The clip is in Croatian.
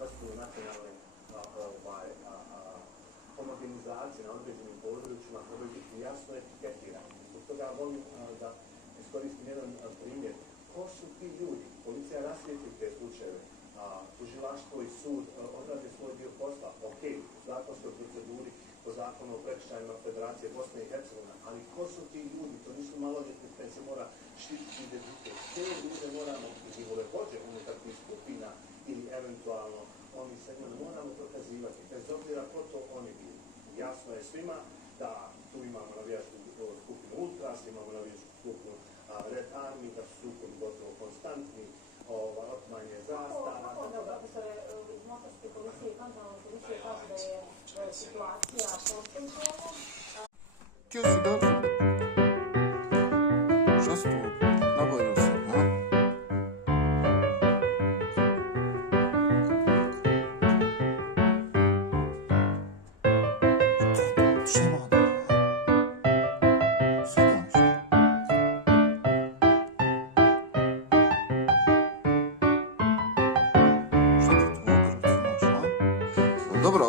vrstu nacionalne homogenizacije na određenim područjima trebaju biti jasno etiketirani. Zbog toga volim da iskoristim jedan primjer. Ko su ti ljudi? Policija rasvijetli te slučajeve, tužilaštvo i sud odrade svoj dio posla, ok, u zakonskoj proceduri, po zakonu o prekršajima Federacije Bosne i Hercegovine, ali ko su ti ljudi? To nisu maloljetni, koji se mora štititi identitet. Te ljude moramo, njihove vođe unutar tih skupina ili eventualno oni segment moramo prokazivati, bez obzira ko to oni bili. Jasno je svima da tu imamo navijačku skupinu Ultras, imamo navijačku skupinu Red Army, da su sukobi gotovo konstantni, otmanje zastara. Kako onda, profesore, iz motorske policije i kantonalne policije kaže da je situacija konsensualna? Htio si da... Šta si tu? Nabojio se, ha? Šta ima da? Sviđa mi se. Šta ti tu okruci, znaš, ha? Dobro,